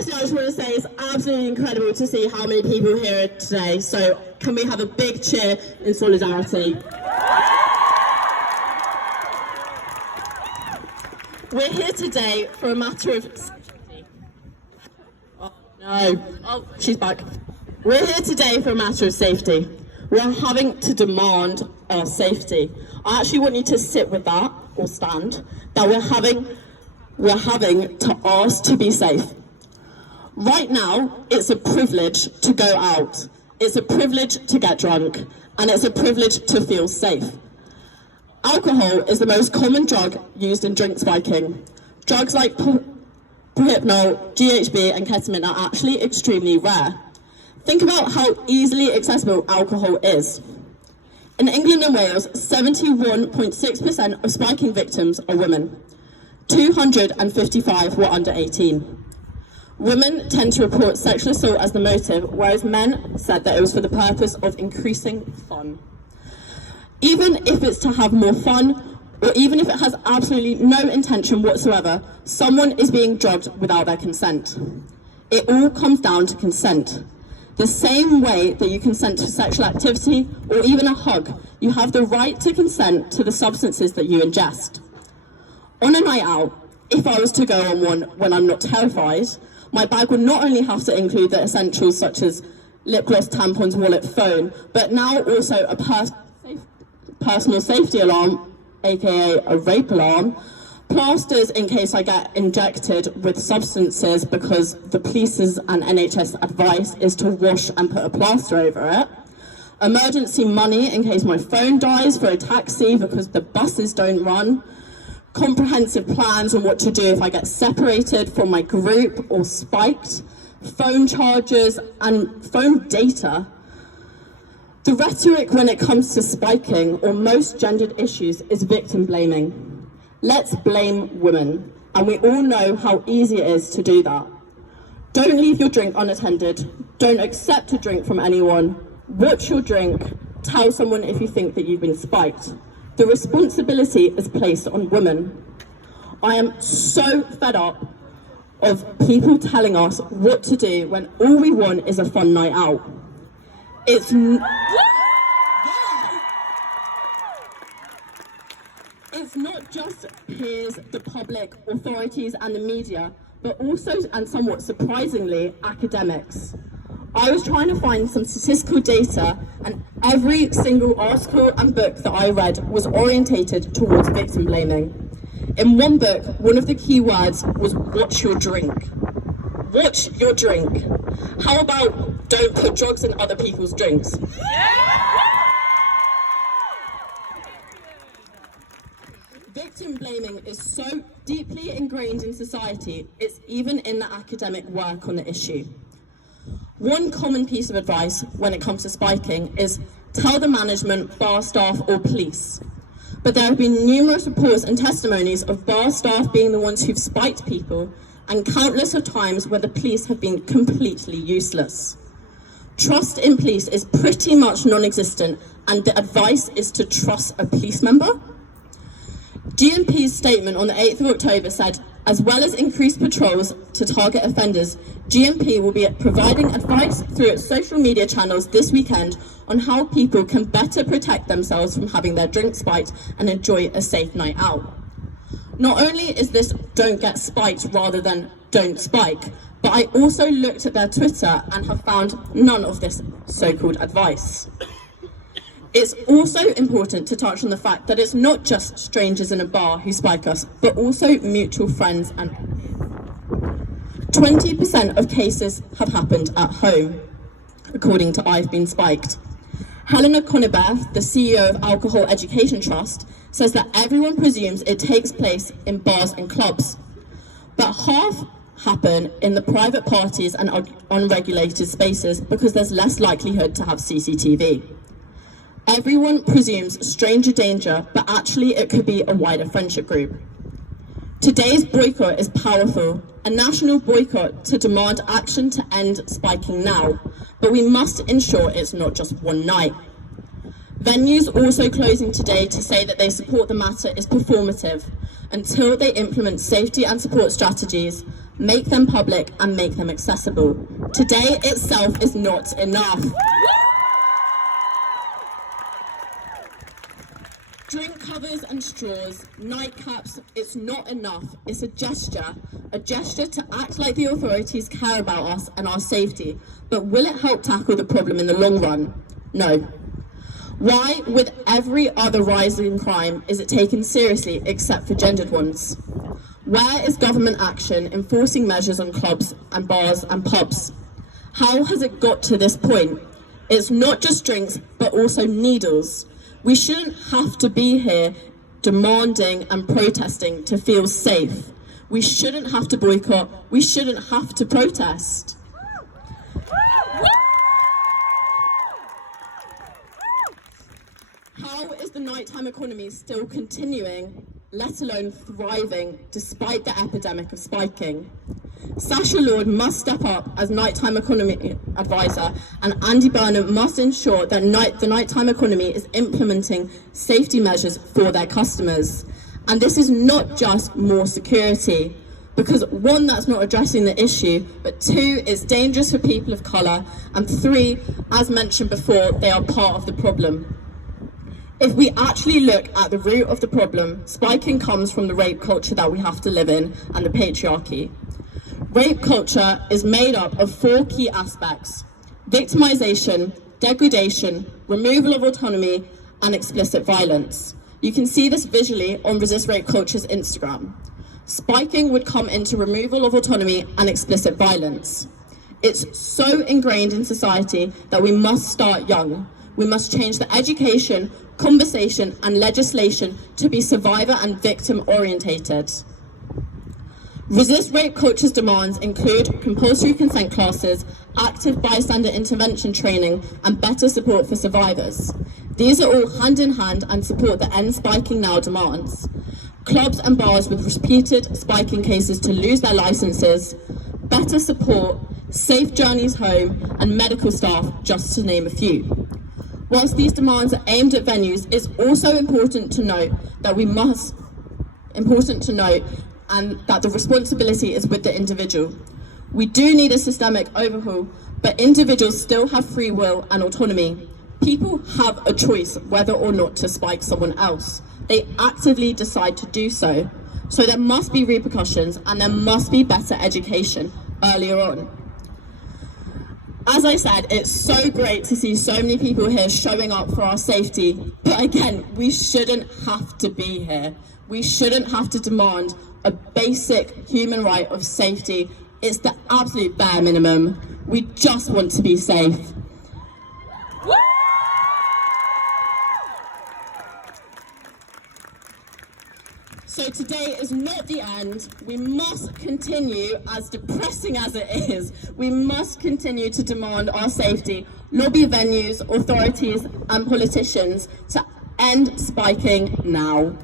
Firstly, I just want to say it's absolutely incredible to see how many people here today. So can we have a big cheer in solidarity? We're here today for a matter of safety. Oh, no. Oh, she's back. We're here today for a matter of safety. We're having to demand our safety. I actually want you to sit with that, or stand, that we're having to ask to be safe. Right now, it's a privilege to go out. It's a privilege to get drunk, and it's a privilege to feel safe. Alcohol is the most common drug used in drink spiking. Drugs like Prohypnol, GHB, and ketamine are actually extremely rare. Think about how easily accessible alcohol is. In England and Wales, 71.6% of spiking victims are women. 255 were under 18. Women tend to report sexual assault as the motive, whereas men said that it was for the purpose of increasing fun. Even if it's to have more fun, or even if it has absolutely no intention whatsoever, someone is being drugged without their consent. It all comes down to consent. The same way that you consent to sexual activity or even a hug, you have the right to consent to the substances that you ingest. On a night out, if I was to go on one when I'm not terrified, my bag would not only have to include the essentials such as lip gloss, tampons, wallet, phone, but now also a personal safety alarm, aka a rape alarm, plasters in case I get injected with substances because the police's and NHS advice is to wash and put a plaster over it, emergency money in case my phone dies for a taxi because the buses don't run, comprehensive plans on what to do if I get separated from my group or spiked, phone charges and phone data. The rhetoric when it comes to spiking or most gendered issues is victim blaming. Let's blame women, and we all know how easy it is to do that. Don't leave your drink unattended, don't accept a drink from anyone, watch your drink, tell someone if you think that you've been spiked. The responsibility is placed on women. I am so fed up of people telling us what to do when all we want is a fun night out. It's not just peers, the public, authorities and the media, but also, and somewhat surprisingly, academics. I was trying to find some statistical data, and every single article and book that I read was orientated towards victim blaming. In one book, one of the key words was watch your drink. Watch your drink. How about don't put drugs in other people's drinks? Victim blaming is so deeply ingrained in society, it's even in the academic work on the issue. One common piece of advice when it comes to spiking is tell the management, bar staff or police. But there have been numerous reports and testimonies of bar staff being the ones who've spiked people, and countless of times where the police have been completely useless. Trust in police is pretty much non-existent, and the advice is to trust a police member. GMP's statement on the 8th of October said, as well as increased patrols to target offenders, GMP will be providing advice through its social media channels this weekend on how people can better protect themselves from having their drinks spiked and enjoy a safe night out. Not only is this don't get spiked rather than don't spike, but I also looked at their Twitter and have found none of this so-called advice. It's also important to touch on the fact that it's not just strangers in a bar who spike us, but also mutual friends, and 20% of cases have happened at home, according to I've Been Spiked. Helena Conibeth, the CEO of Alcohol Education Trust, says that everyone presumes it takes place in bars and clubs, but half happen in the private parties and unregulated spaces because there's less likelihood to have CCTV. Everyone presumes stranger danger, but actually it could be a wider friendship group. Today's boycott is powerful, a national boycott to demand action to end spiking now, but we must ensure it's not just one night. Venues also closing today to say that they support the matter is performative until they implement safety and support strategies, make them public and make them accessible. Today itself is not enough. Drink covers and straws, nightcaps, it's not enough. It's a gesture to act like the authorities care about us and our safety. But will it help tackle the problem in the long run? No. Why, with every other rising crime, is it taken seriously except for gendered ones? Where is government action enforcing measures on clubs and bars and pubs? How has it got to this point? It's not just drinks, but also needles. We shouldn't have to be here demanding and protesting to feel safe. We shouldn't have to boycott. We shouldn't have to protest. How is the nighttime economy still continuing, let alone thriving, despite the epidemic of spiking? Sasha Lord must step up as nighttime economy advisor, and Andy Burnham must ensure that the nighttime economy is implementing safety measures for their customers. And this is not just more security, because one, that's not addressing the issue, but two, it's dangerous for people of colour, and three, as mentioned before, they are part of the problem. If we actually look at the root of the problem, spiking comes from the rape culture that we have to live in and the patriarchy. Rape culture is made up of four key aspects: victimization, degradation, removal of autonomy, and explicit violence. You can see this visually on Resist Rape Culture's Instagram. Spiking would come into removal of autonomy and explicit violence. It's so ingrained in society that we must start young. We must change the education, conversation, and legislation to be survivor and victim orientated. Resist Rape Culture's demands include compulsory consent classes, active bystander intervention training, and better support for survivors. These are all hand in hand and support the End Spiking Now demands. Clubs and bars with repeated spiking cases to lose their licenses, better support, safe journeys home, and medical staff, just to name a few. Whilst these demands are aimed at venues, it's also important to note that and that the responsibility is with the individual. We do need a systemic overhaul, but individuals still have free will and autonomy. People have a choice whether or not to spike someone else. They actively decide to do so. So there must be repercussions and there must be better education earlier on. As I said, it's so great to see so many people here showing up for our safety, but again, we shouldn't have to be here. We shouldn't have to demand a basic human right of safety. It's the absolute bare minimum. We just want to be safe. So today is not the end. We must continue, as depressing as it is, we must continue to demand our safety, lobby venues, authorities and politicians to end spiking now.